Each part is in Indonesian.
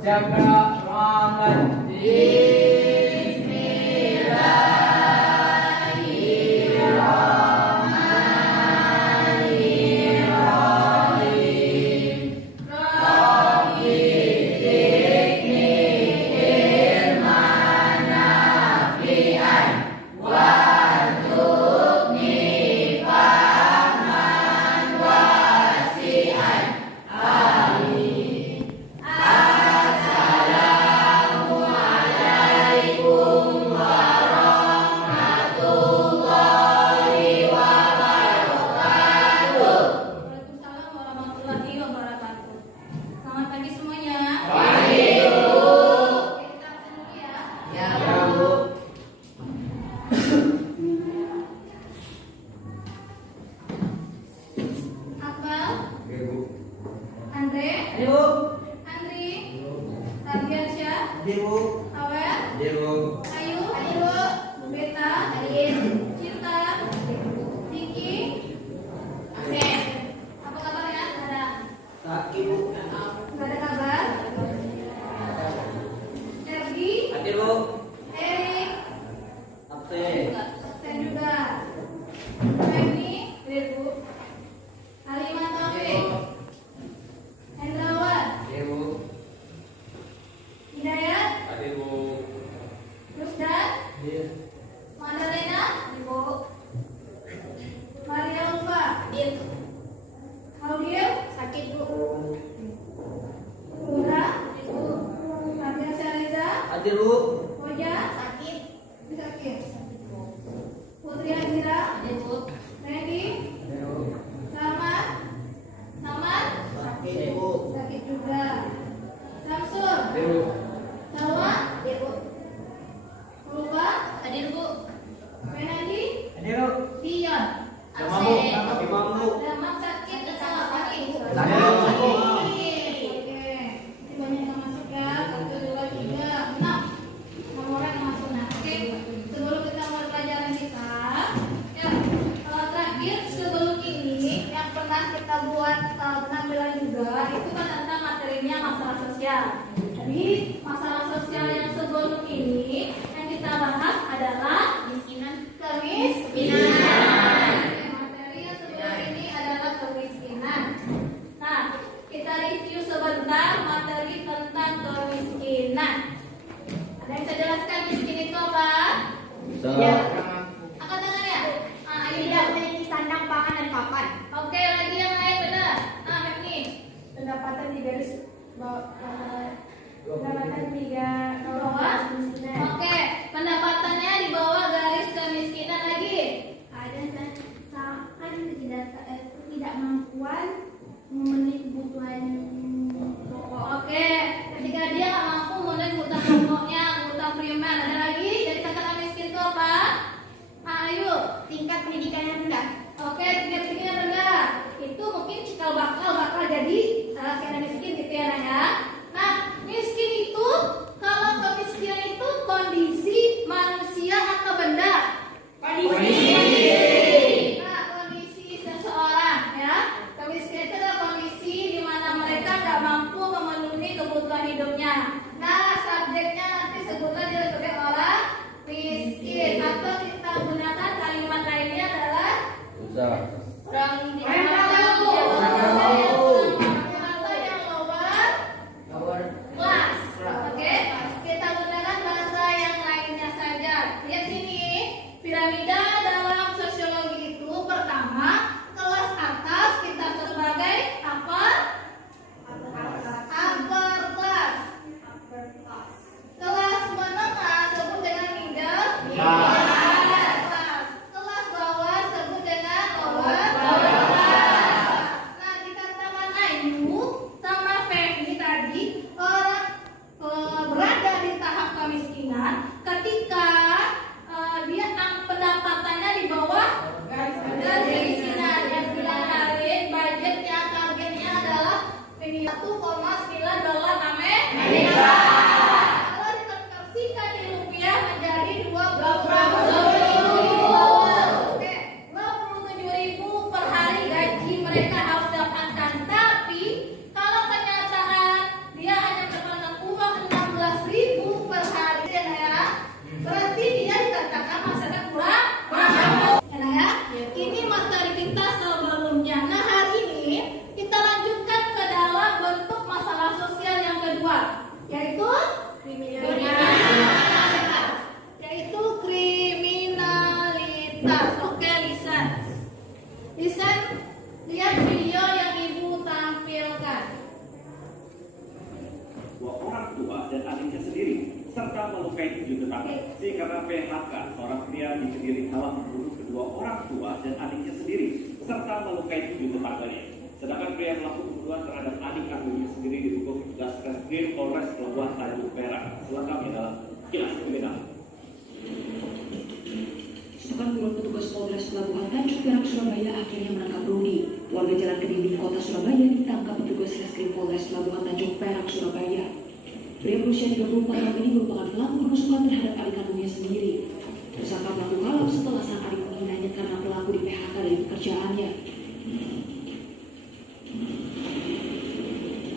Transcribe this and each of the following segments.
jaga ruangan. mereka harus dapatkan. Tapi kalau kenyataan dia hanya mendapatkan Lihat video yang Ibu tampilkan. Dua orang tua dan adiknya sendiri serta melukai 7 tetangga. Karena PHK, seorang pria di Kediri telah membunuh kedua orang tua dan adiknya sendiri serta melukai 7 tetangganya. Sedangkan pria pelaku pembunuhan terhadap adik kandungnya sendiri dibekuk petugas Reskrim Polres Pelabuhan Tanjung Perak. Selengkapnya dalam Kilas Kriminal. Setelah turun petugas Polres Pelabuhan Tanjung Perak Surabaya akhirnya menangkap Rudi. Warga Jalan Kediri, Kota Surabaya ditangkap petugas Reskrim Polres Pelabuhan Tanjung Perak Surabaya. Pria berusia 34 tahun ini merupakan pelaku penusukan terhadap adik kandungnya sendiri. Tersangka pelaku kalap setelah sang adik menghinanya karena pelaku di PHK dari pekerjaannya.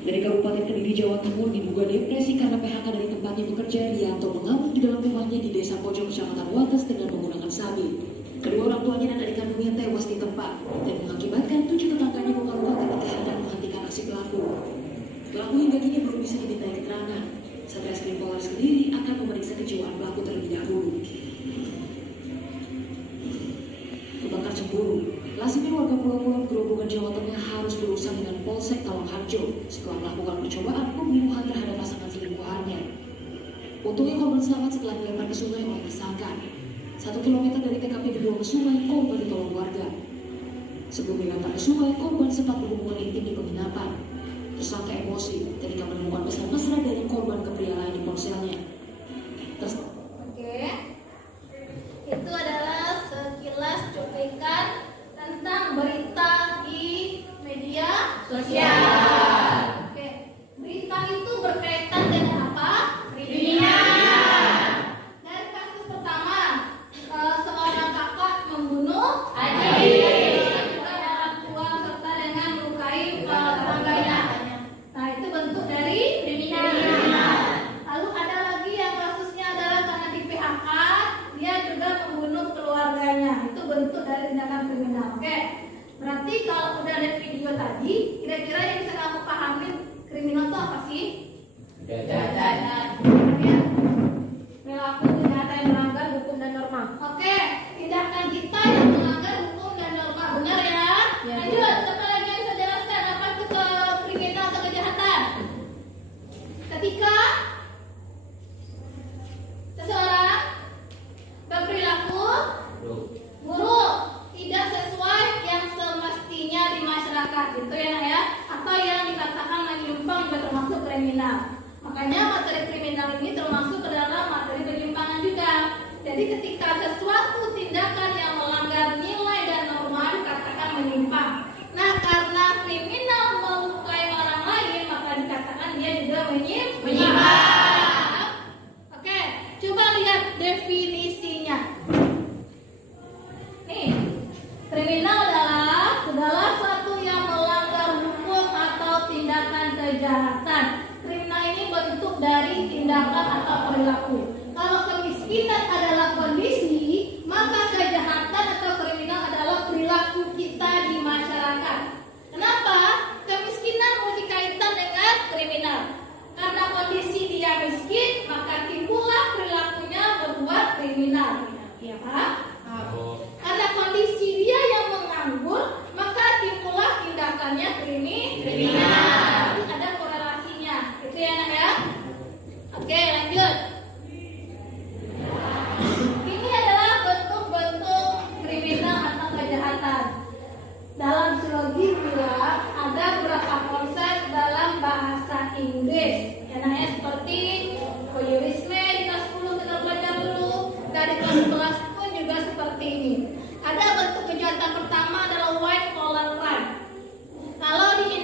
Dari Kabupaten Kediri, Jawa Timur diduga depresi karena PHK dari tempatnya bekerja, Rianto mengamuk di dalam rumahnya di Desa Pojok, Kecamatan Wates dengan menggunakan sabit. Kedua orang tuanya dan adik kandungnya tewas di tempat dan mengakibatkan 7 tetangganya luka-luka ketika hendak menghentikan aksi pelaku. Pelaku hingga kini belum bisa dimintai keterangan. Satreskrim Polres Kediri akan memeriksa kejiwaan pelaku terlebih dahulu. Kebakar cemburu. Lazimnya warga Pulau Grobogan, Jawa Tengah harus berurusan dengan Polsek Tawangharjo setelah melakukan percobaan pembunuhan terhadap pasangan selingkuhannya. Untungnya korban selamat setelah dilempar ke sungai oleh tersangka. 1 kilometer dari TKP dibuang ke sungai, korban ditolong warga. Sebelum dilempar ke sungai, korban sempat berhubungan intim di penginapan. Tersangka emosi ketika menemukan pesan mesra dari korban ke pria lain di ponselnya. Oke, itu adalah sekilas cuplikan tentang berita di media sosial. Oke, berita itu berkaitan dengan apa? Kriminal. Dari kasus pertama, seorang kakak membunuh adik, juga orang tua serta dengan melukai tetangganya. Nah, itu bentuk dari kriminal. Lalu ada lagi yang kasusnya adalah karena di PHK, dia juga membunuh keluarganya. Itu bentuk dari tindakan kriminal. Oke, berarti kalau udah lihat video tadi, kira-kira yang bisa kamu pahamin kriminal itu apa sih? Kejahatan. Perilaku kejahatan yang melanggar hukum dan norma. Oke, tindakan kita yang melanggar hukum dan norma. Benar ya? Ya. Lanjut, siapa lagi yang bisa jelaskan apa itu kriminal atau kejahatan? Ketika seseorang berperilaku buruk, tidak sesuai yang semestinya di masyarakat, gitu ya, atau yang dikatakan menyimpang juga termasuk kriminal. Makanya materi kriminal ini termasuk ke dalam materi penyimpangan juga. Jadi ketika sesuatu tindakan yang melanggar nilai dan norma dikatakan menyimpang. Nah, karena kriminal melukai orang lain, maka dikatakan dia juga menyimpang. Oke, coba lihat definisinya. Nih, kriminal adalah segala sesuatu yang melanggar hukum atau tindakan kejahatan. Kriminal ini bentuk dari tindakan atau perilaku. Kalau kemiskinan adalah kondisi, maka kejahatan atau kriminal adalah perilaku kita di masyarakat. Kenapa? Kemiskinan mau dikaitkan dengan kriminal. Karena kondisi dia miskin, maka timbullah perilakunya berbuat kriminal. Ya, Pak? Karena kondisi dia yang menganggur, maka timbullah tindakannya kriminal. Jadi ada korelasinya. Itu ya, Nak ya? Oke, lanjut. Ini adalah bentuk-bentuk kriminal atau kejahatan. Dalam psikologi bilang ada beberapa konsep dalam bahasa Inggris. Yang namanya seperti voyeurisme di kelas 10 kita belajar dulu. Dari kelas 11 pun juga seperti ini. Ada bentuk kejahatan pertama adalah white collar crime. Kalau di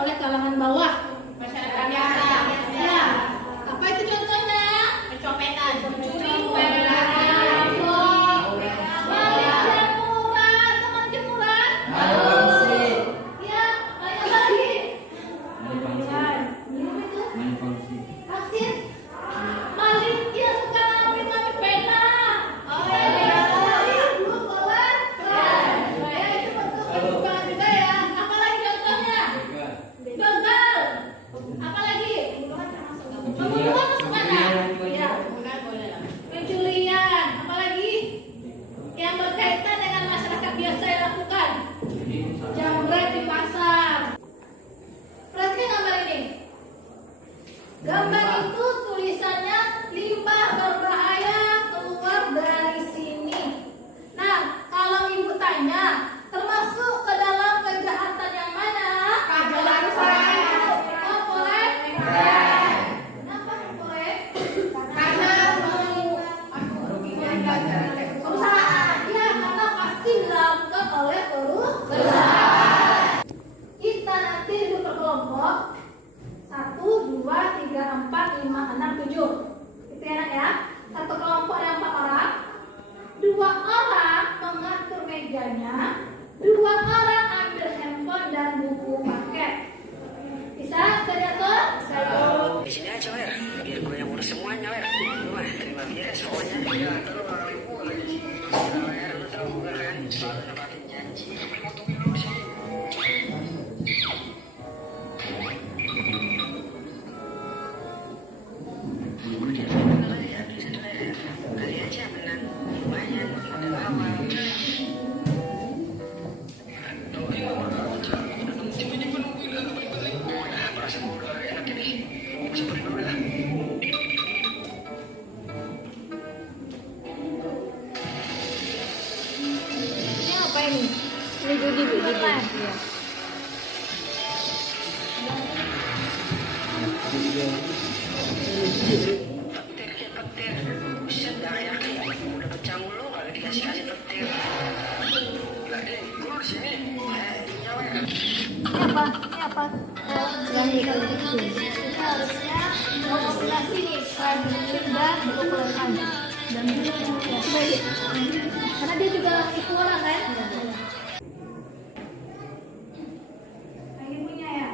oleh kalangan bawah. Masyarakat biasa. Ya. Apa itu contohnya? Pencopetan. Mencuri, merampok, maling jemuran, teman jemuran. Ya, maling apa lagi? Minum itu? Pasir. Maling dia suka ngambil pena. Maling dulu kawan. Ya, itu bentuk penyimpangan juga ya. Apa lagi contohnya? Begal. Apa lagi? Pembunuhan masuk mana? Ya. Pencurian. Apa lagi? Yang berkaitan dengan masyarakat biasa yang lakukan. Jambret di pasar. Perhatikan gambar ini. Gambar itu tulisannya limbah berbahaya keluar dari sini. Nah, kalau ibu tanya, termasuk ke dalam kejahatan yang mana? Kejahatan korek. Oh, korek. Kenapa korek? Karena Perusahaan. Ya, karena pasti dilakukan oleh perusahaan. Kita nanti duduk berkelompok. 1, 2, 3, 4, 5, 6, 7. Itu enak ya. Satu kelompok ada 4 orang. 2 orang mengatur mejanya. 2 orang ambil handphone dan buku paket. Bisa? Bisa diatur? Bisa. Di sini aja, Wer. Biar gue yang urus semuanya, Wer. Wah, terima beres pokoknya. Ya, terus orang ibu lagi sih. Wer, lu tahu gue kan selalu nempatin janji. Tapi potongin dulu di sini. Kali aja menang lumayan, udah lama. Ini apa ini? Ini judi, online. Petir kayak petir. Buset, dah yakin. Udah pecah mulu kalau dikasih petir. Gila deh, gue di sini. Ininya, Wer. Ini apa? Ini apa? Ini harusnya populasi nih, tradisi dan populasi. Dan ya, coba lihat. Karena dia juga itu orang kan? Nah, ini punya ya.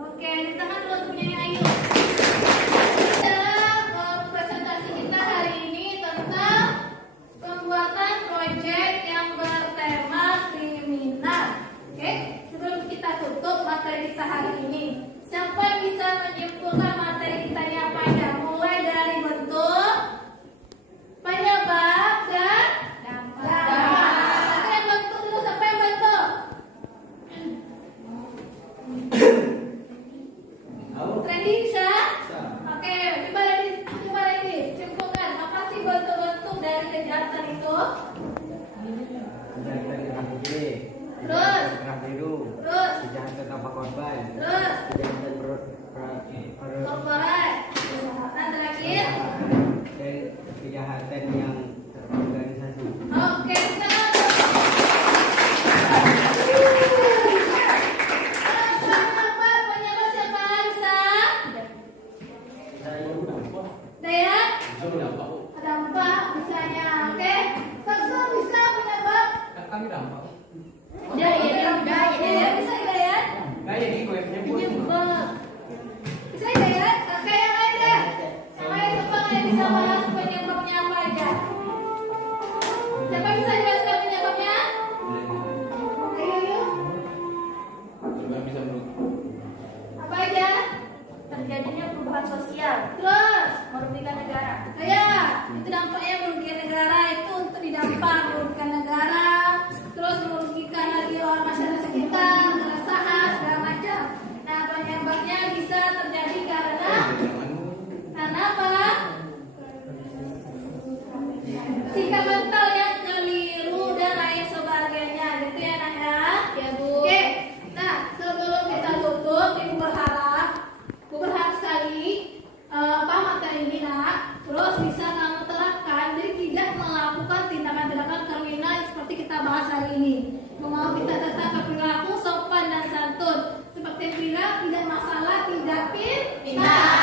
Oke, di tangan dulu untuk penyanyi Ayu. Adalah presentasi kita hari ini tentang pembuatan proyek yang bertema kriminal. Oke, sebelum kita tutup materi kita hari ini, siapa yang bisa menyimpulkan materi kita ini apa aja? Mulai dari bentuk, penyebab, dan dampak. Siapa yang bentuk dulu? Siapa yang bentuk? Trending bisa? Oke, coba lagi simpulkan apa sih bentuk-bentuk dari kejahatan itu? Terus? Terus? Kejahatan tanpa korban, Terus? kejahatan Korporat, kejahatan terakhir. dan kejahatan yang terorganisasi. Oke, kita penyebab siapa bisa? Daya? Dampak misalnya, oke? Bisa penyebab? Kami dampak. Daya. ini. Memaafkan tak tertangkap perilaku sopan dan santun. Seperti yang bilang, tidak masalah, tidak pintar.